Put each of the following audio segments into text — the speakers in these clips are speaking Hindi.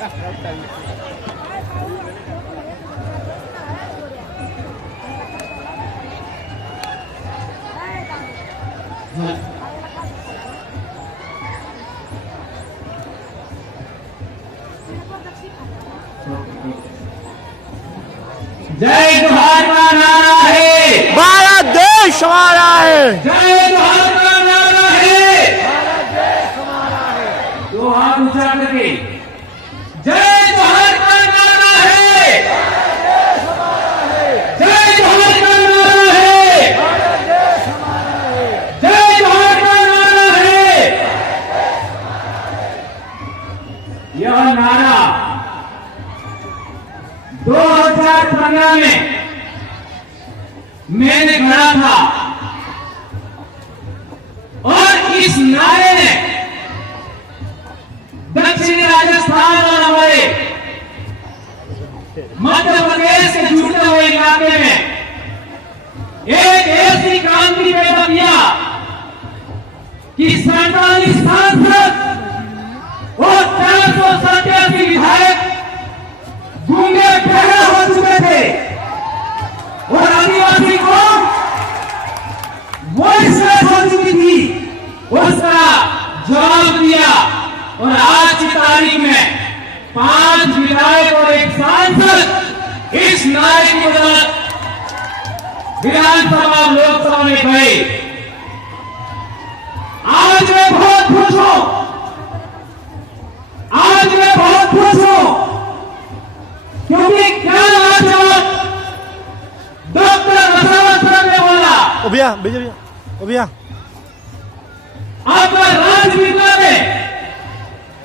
जय जोहार का नारा है, भारत देश हमारा है। जय जोहार का नारा है, भारत देश हमारा है। दो हाथ ऊंचा करके जय जोहार का नारा है, जय जोहार का नारा है, भारत देश हमारा है। जय जोहार का नारा है। यह नारा 2015 में मैंने गढ़ा था और इस नारे ने दक्षिणी राजस्थान और हमारे मध्य प्रदेश के जुड़े हुए इलाके में एक ऐसी क्रांति पैदा किया कि 47 सांसद और 487 विधायक गूंगे बहरे हो चुके थे और आदिवासी को वॉइसलेस हो चुकी थी। उसका जवाब दिया और आज की तारीख में 5 विधायक और 1 सांसद इस नारे की बदौलत विधानसभा लोकसभा में गए। आज मैं बहुत खुश हूं, आज मैं बहुत खुश हूं क्योंकि क्या लाजवाब डॉक्टर रसावत सर ने बोला। भैया भैया भैया आपका राजनीति में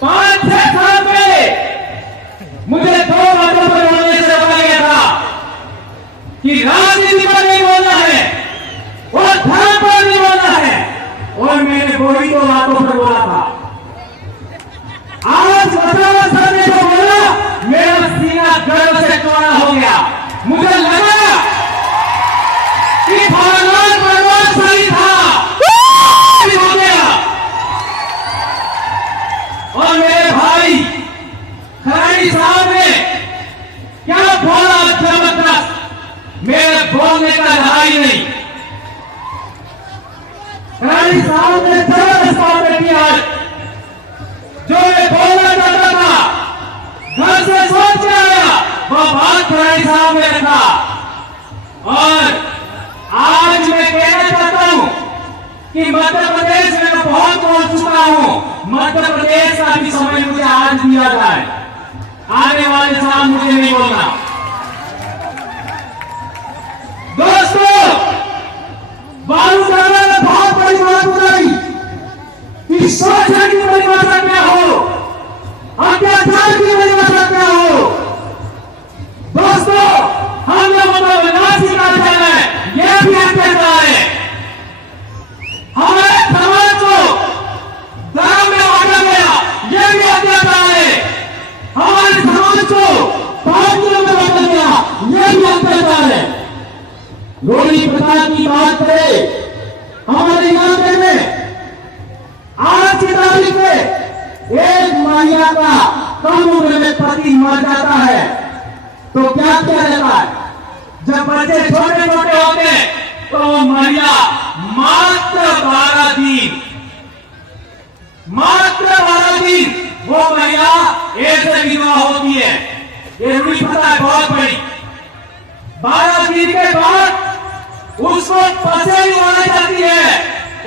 5-6 साल पहले मुझे 2 बातों पर बोलने से रोका गया था कि राजनीति पर नहीं बोलना है और धर्म पर नहीं बोलना है, और मैंने वही 2 बातों पर बोला था। आज रसावत सर ने जो बोला मेरा सीना गर्व से चौड़ा हो गया। मुझे लगा कि भगवान भगवान सही था हो गया। और मेरे भाई खराड़ी साहब ने क्या बोला जबरदस्त, मेरे बोलने का रहा ही नहीं। खराड़ी साहब ने जबरदस्त बात किया, जो मैं बोलना चाहता था घर से सोच के आया वह बात खराड़ी साहब ने रखा। और आज मैं कहना चाहता हूं कि मध्य प्रदेश में मैं बहुत बोल चुका हूं, मध्य प्रदेश का भी समय मुझे आज दिया जाए, आने वाले साल मुझे नहीं बोलना। दोस्तों, बालू दादा ने बहुत बड़ी बात बताई कि शोषण की परिभाषा क्या हो, अत्याचार की परिभाषा क्या हो। दोस्तों, हम लोगों को विनाशी का जाना है, यह भी अत्याचार है। हमारे समाज को धर्म में बांटा गया, यह भी अत्याचार है। हमारे समाज को पार्टियों में बांटा गया, यह भी अत्याचार है। रोटी प्रसाद की बात करें, हमारे इलाके में आज की तारीख में एक महिला का कम उम्र में पति मर जाता है तो क्या किया जाता है? जब बच्चे छोटे छोटे होते हैं तो वो महिला मात्र 12 दिन वो महिला ऐसे विधवा होती है। ये रूढ़ी प्रथा है बहुत बड़ी। 12 दिन के बाद उसको पसेरी बनाई जाती है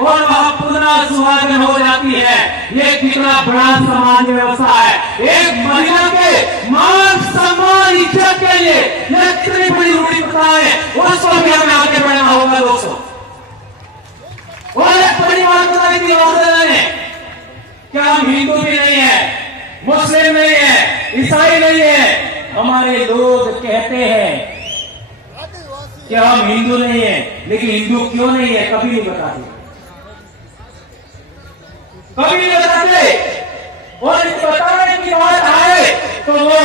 और वह पुनः सुहागन हो जाती है। ये कितना बड़ा सामान्य व्यवस्था है। एक महिला के मान सम्मान इज्जत के लिए यह कितनी बड़ी रूढ़ी प्रथा है, उसको भी हमें आगे बढ़ना होगा दोस्तों। और एक बड़ी बात बताई थी ने क्या हम हिंदू भी नहीं है, मुस्लिम नहीं है, ईसाई नहीं है। हमारे लोग कहते हैं कि हम हिंदू नहीं है, लेकिन हिंदू क्यों नहीं है कभी नहीं बताते, कभी नहीं बताते। और बताने की बात आए तो वो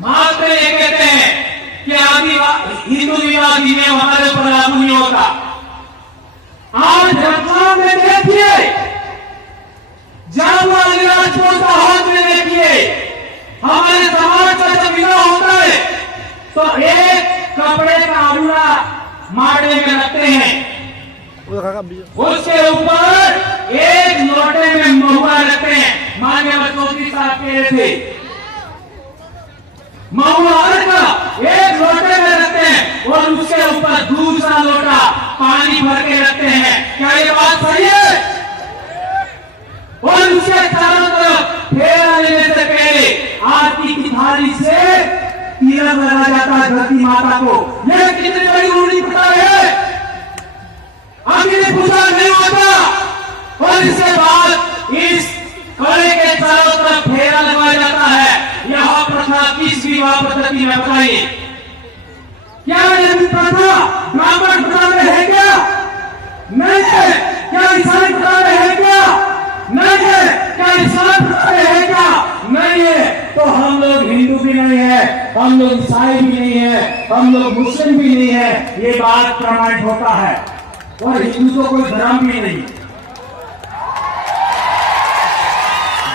मात्र ये कहते हैं कि हिंदू विवाह में हमारे ऊपर लागू नहीं होता। आज लखनऊ में देखिए, राजपूत का हाथ में देखिए, हमारे समाज का जब विवाह होता है तो एक कपड़े का आलूरा माड़े में रखते हैं, उसके ऊपर एक लोटे में महुआ रखते हैं। माननीय बचौती साहब कह रहे थे, महुआ का एक लोटे में रखते हैं और उसके ऊपर दूसरा लोटा पानी भर के रखते हैं। क्या ये बात सही है? और उसके चारों तरफ फेरा लेने से पहले आरती की थाली से तिलक लगाया जाता है धरती माता को। यह कितनी बड़ी रूढ़ी प्रथा है, अभी पूजा नहीं होता। और इसके बाद इस कड़े के चारों तरफ फेरा लगाया जाता है। यह प्रथा किस विवाह पद्धति में बताइए? क्या यह प्रथा ब्राह्मण प्रथा में है क्या? नहीं है। क्या ईसाई प्रथा में है क्या? नहीं है। क्या इस्लाम प्रथा में है क्या? नहीं है। तो हम लोग हिंदू भी नहीं है, हम लोग ईसाई भी नहीं है, हम लोग मुस्लिम भी नहीं है, ये बात प्रमाणित होता है। और हिंदू तो कोई धर्म भी नहीं,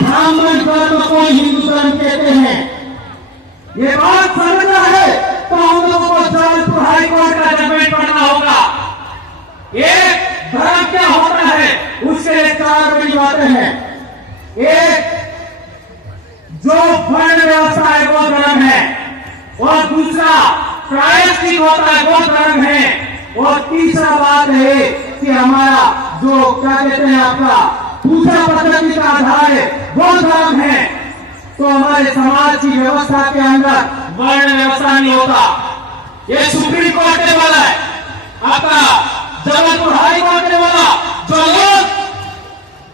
ब्राह्मण धर्म को हिंदू धर्म कहते हैं। ये बात समझना है तो हम लोगों को जबलपुर हाईकोर्ट का जजमेंट पढ़ना होगा। एक धर्म क्या होता है, उसके चार बड़ी बातें हैं। एक, जो वर्ण व्यवस्था है वो धर्म है, और दूसरा प्रायश्चित होता है वो धर्म है, और तीसरा बात है कि हमारा जो क्या कहते हैं आपका पूजा पद्धति का आधार है वो धर्म है। तो हमारे समाज की व्यवस्था के अंदर वर्ण व्यवस्था नहीं होता। ये सुप्रीम कोर्ट ने बोला है, आपका जबलपुर हाई कोर्ट ने बोला, जो लोग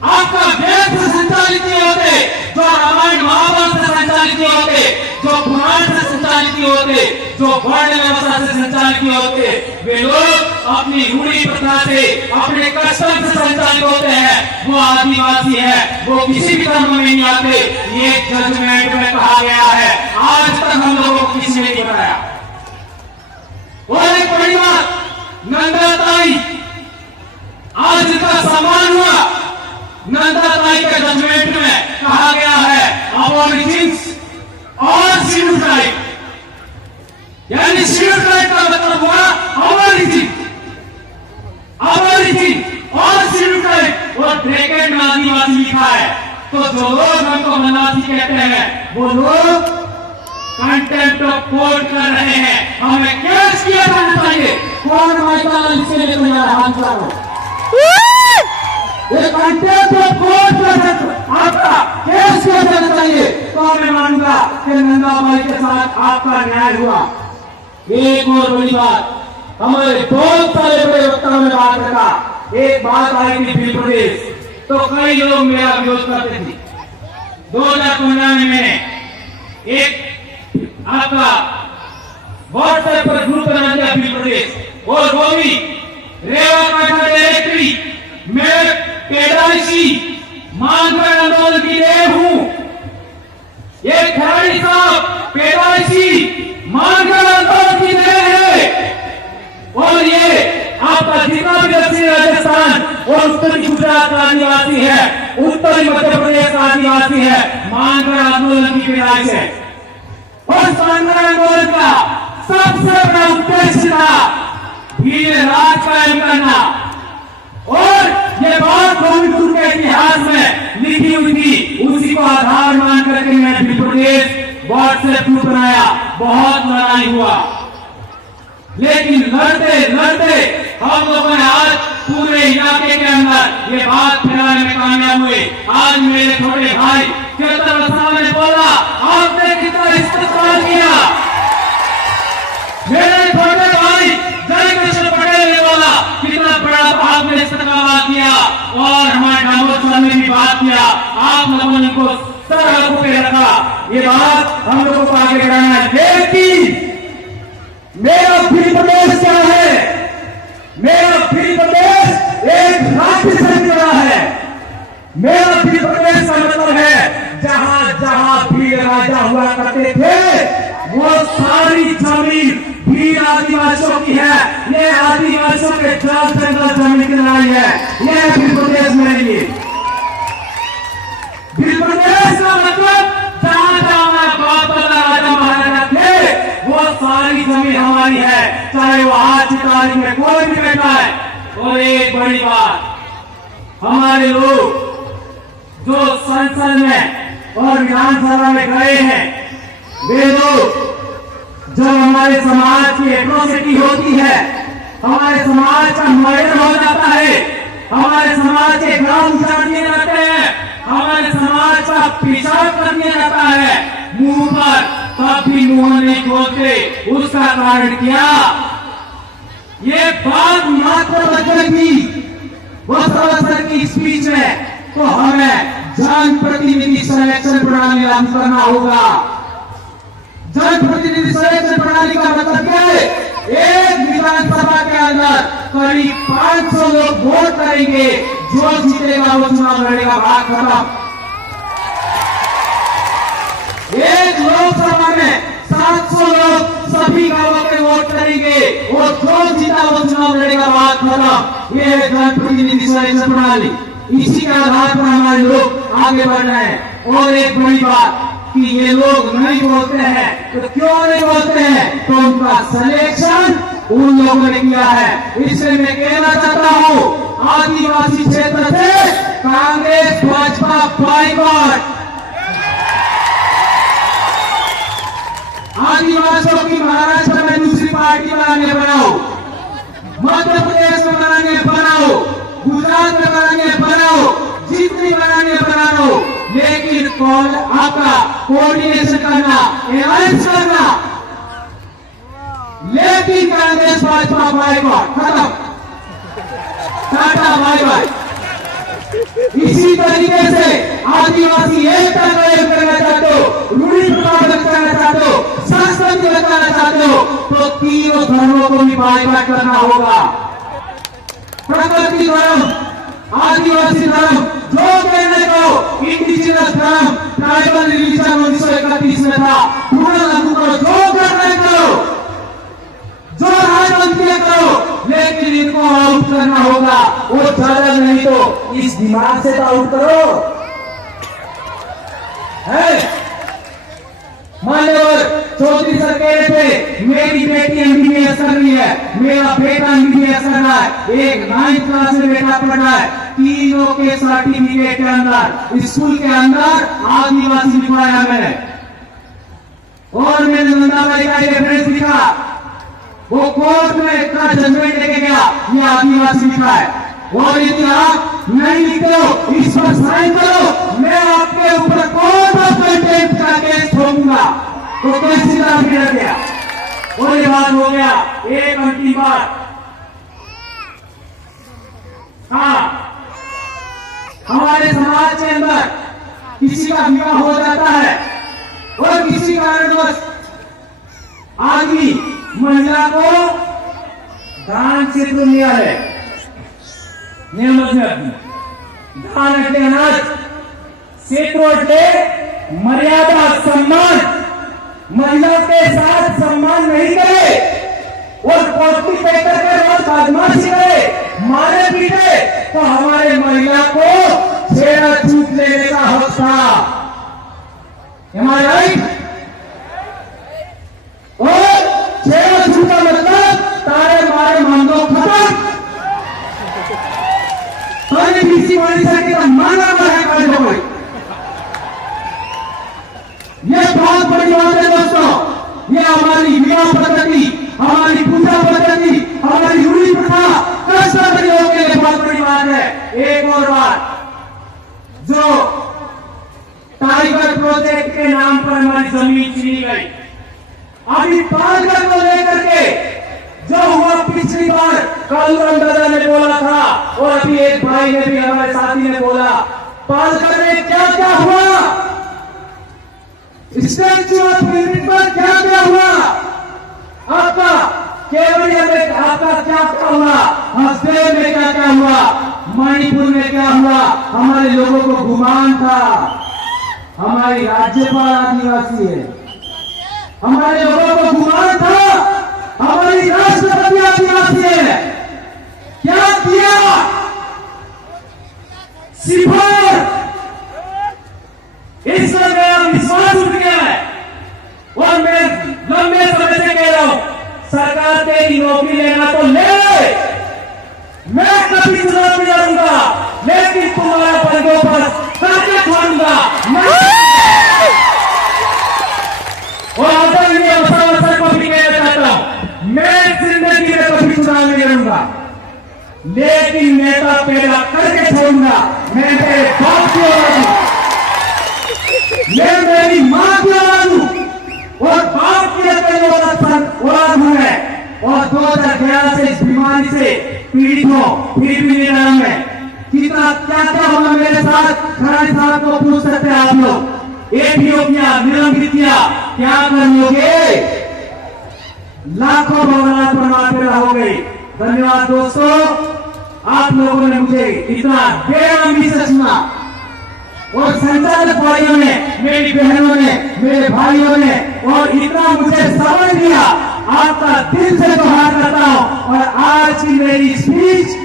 आपका वेद से संचालित नहीं होते, जो रामायण महाभारत से संचालित नहीं होते, जो पुराण से संचालित नहीं होते, जो वर्ण व्यवस्था से संचालित नहीं होते, वे लोग अपनी रूढ़ी प्रथा से, अपने कस्टम से संचालित होते हैं। वो आदिवासी है, वो किसी भी धर्म में नहीं आते। ये जजमेंट में कहा गया है। आज तक हम लोगों को किसी ने नहीं बताया। और एक बड़ी बात, नंदाताई आज का सम्मान हुआ। नंदाताई के जजमेंट में कहा गया है अबॉरिजिन्स और शेड्यूल्ड ट्राइब, यानी शेड्यूल्ड ट्राइब का मतलब हुआ अबॉरिजिन, अबॉरिजिन और शेड्यूल्ड ट्राइब, और ब्रैकेट में आदिवासी लिखा है। तो जो लोग हमको आदिवासी कहते हैं वो लोग कंटेम्प्ट ऑफ कोर्ट कर रहे हैं। हमें केस किया जाना चाहिए। कौन माइका इसके लिए तैयार हाथ करो? ये कंटेम्प्ट ऑफ कोर्ट आपका केस किया जाना चाहिए। तो मैं मानूंगा कि नंदाबाई के साथ आपका न्याय हुआ। एक और बड़ी बात, हमारे बहुत सारे बड़े वक्ताओं ने बात रखा। एक बात आई थी मध्य प्रदेश, तो कई लोग मेरा विरोध करते थे। 2015 में मैंने एक आपका व्हाट्सएप पर ग्रुप बना दिया मध्य प्रदेश, और वो भी रेवा काठा डायरेक्टरी में पैदाइशी मानकर आंदोलन की देव हूं। ये खराड़ी साहब पैदाइशी मानकर आंदोलन की देव है, और ये आपका जितना भी दक्षिण राजस्थान और उत्तरी गुजरात का आदिवासी है, उत्तरी मध्य प्रदेश का आदिवासी है, मानकर आंदोलन की पैदाइश है। और मानकर आंदोलन का सबसे बड़ा उद्देश्य था भीड़ राज कायम करना। और ये बात गोविंदपुर के इतिहास में लिखी हुई थी, उसी को आधार मान करके मैंने मध्य प्रदेश व्हाट्सएप ग्रुप बनाया। बहुत लड़ाई हुआ, लेकिन लड़ते लड़ते हम लोगों ने आज पूरे इलाके के अंदर ये बात फैलाने में कामयाब हुए। आज मेरे छोटे भाई चेतन वसावा ने बोला, आपने कितना इस्तेमाल किया। मेरे छोटे भाई जय कृष्ण पटेल ने बोला, कितना बड़ा आपने इस्तेमाल किया। और हमारे डामोर साहब ने भी बात किया, आप लोगों ने इनको सरहद पे रखा। ये बात हम लोगों को आगे बढ़ाना है। लेकिन मेरा मध्य प्रदेश क्या है? मेरा मध्य प्रदेश एक राज्य से जुड़ा है। मेरा मध्य प्रदेश का मतलब है जहां जहां भीड़ राजा हुआ करते थे, वो सारी जमीन भीड़ आदिवासियों की है। ये आदिवासियों के जंगल जमीन की लड़ाई है। ये मध्य प्रदेश में नहीं है। मध्य प्रदेश वो आज की तारीख में कोई भी बैठा है। और एक बड़ी बात, हमारे लोग जो संसद में और विधानसभा में गए हैं, वे लोग जब हमारे समाज की एट्रोसिटी होती है, हमारे समाज का मर्डर हो जाता है, हमारे समाज के ग्राम उजाड़ दिए जाते हैं, हमारे समाज का पेशाब कर दिया जाता है मुंह पर, तब भी मुंह नहीं खोलते। उसका कारण क्या? ये बात मात्र बच्चों की वो सर की स्पीच है, तो हमें जनप्रतिनिधि सिलेक्शन प्रणाली लागू करना होगा। जनप्रतिनिधि सिलेक्शन प्रणाली का मतलब क्या है? एक विधानसभा के अंदर करीब 500 लोग वोट करेंगे, जो जीतेगा वो चुनाव लड़ेगा, बात खत्म। एक लोकसभा में 700 लोग सभी गांवों के वोट करेंगे, और जो जीता वो चुनाव लड़ेगा, बात खत्म। ये है जनप्रतिनिधि सिलेक्शन प्रणाली। इसी के आधार पर हमारे लोग आगे बढ़ रहे हैं। और एक बड़ी बात कि ये लोग नहीं बोलते हैं, तो क्यों नहीं बोलते हैं? तो उनका सिलेक्शन उन लोगों ने किया है। इसलिए मैं कहना चाहता हूं, आदिवासी क्षेत्र से कांग्रेस भाजपा बाइकॉट। आदिवासियों की महाराष्ट्र में दूसरी पार्टी बनाने बनाओ, मध्य प्रदेश में बनाने बनाओ, गुजरात में बनाने बनाओ, जितनी बनाने बना लो, लेकिन कौन आपका कोऑर्डिनेशन करना, एलायंस करना, लेकिन कांग्रेस भाजपा बाइकॉट, खत्म, टाटा बाय बाय। इसी तरीके से आदिवासी एकता कायम करना चाहते हो, रूढ़ी प्रताड़ित करना चाहते हो, संस्कृति बचाना चाहते हो, तो तीनों धर्मों को भी बाइकॉट करना होगा। प्रकृति धर्म, आदिवासी धर्म, जो कहने को इंडिजिनस धर्म, ट्राइबल रिलीजन 1931 में था, पूरा लागू करो, जो करना करो, जो राजनीति करो, लेकिन इनको आउट करना होगा। वो ज्यादा नहीं तो इस दिमाग से तो आउट करो। है मान्यवर चौधरी सर कह रहे थे, मेरी बेटी एमबीबीएस कर रही है, मेरा बेटा एमबीबीएस कर रहा है, एक 9th क्लास में बेटा पढ़ रहा है, तीनों के सर्टिफिकेट के अंदर, स्कूल के अंदर आदिवासी लिखवाया मैंने। और मैंने नंदाबाई का रेफरेंस लिखा, वो कोर्ट में इतना जजमेंट लेके गया, ये आदिवासी लिखा है। और यदि आप नहीं लिखते हो, इस पर साइन करो, मैं आपके ऊपर कोर्ट ऑफ कंटेम्प्ट का केस ठोकूंगा। तो कैसी तरह गिर गया। और ये बात हो गया। एक अंतिम बात, हाँ, हमारे समाज के अंदर किसी का विवाह हो जाता है और किसी कारणवश आदमी महिला को दान से तो लिया है, दान अटले अनाज क्षेत्र अटले मर्यादा सम्मान, महिला के साथ सम्मान नहीं करे और पौष्टिक पैकर के रोज बदमाशी करे, मारे पीटे, तो हमारे महिला को छेड़ा छूट लेने का हक था। हमारे राइट? और छेड़ा छूट का मतलब तारे मारे मांगो खत्म। तो किसी मनुष्य के माना है कर दो। ये बहुत बड़ी बात है दोस्तों। ये हमारी विवाह पद्धति, हमारी पूजा पद्धति, हमारी रूढ़ी प्रथा कष्टकारी लोगों के लिए बहुत बड़ी बात है। एक और बात, जो टाइगर प्रोजेक्ट के नाम पर हमारी जमीन छीनी गई, अभी पालघर को लेकर के जो हुआ पिछली बार, कल दादा ने बोला था और अभी एक भाई ने भी, हमारे साथी ने बोला, पालघर में क्या क्या हुआ, स्टैच्यू ऑफ यूनिटी पर क्या क्या हुआ, आपका केवड़िया में आपका क्या क्या हुआ, हसदेव में क्या क्या हुआ, मणिपुर में क्या हुआ। हमारे लोगों को गुमान था हमारी राज्यपाल आदिवासी है, हमारे लोगों को गुमान था हमारी राष्ट्रपति आदिवासी है। क्या किया? सिफर। इस पर मेरा विश्वास उठ गया है और मैं लंबे समय से कह रहा हूं, सरकार के की नौकरी लेना तो ले, मैं कभी चुनाव में लड़ूंगा, लेकिन तुम्हारा बंदोबस्त करके छोड़ूंगा और आदरणीय अवसर को भी कहना चाहता हूं, मैं जिंदगी में कभी चुनाव में लड़ूंगा, लेकिन नेता पैदा करके छोड़ूंगा। मैं मेरे बाप की औलाद हूं, मैं मेरी मां की औलाद हूं और बाप की औलाद हूं मैं, और 2011 से इस बीमारी से पीड़ित हो, फिर भी निराम है। कितना क्या क्या हुआ मेरे साथ, खराड़ी साहब को पूछ सकते हैं आप लोग। एपीओ किया, निलंबित किया, क्या कर लोगे? लाखों भवनाथ बनवाते रहोगे। धन्यवाद दोस्तों, आप लोगों ने मुझे इतना बेरहमी से सुना और संचालक भाइयों ने, मेरी बहनों ने, मेरे भाइयों ने और इतना मुझे समझ दिया। आपका दिल से जोहार करता हूं और आज की मेरी स्पीच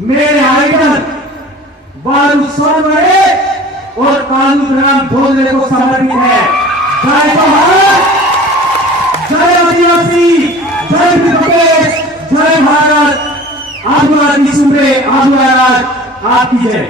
मेरे आइडल बारू सोनवड़े और कालू राम ढोले को समर्पित है। जय जोहार, जय आदिवासी, जय विकास, जय भारत, आदिवासी सूबे, आदिवासी आपकी जय।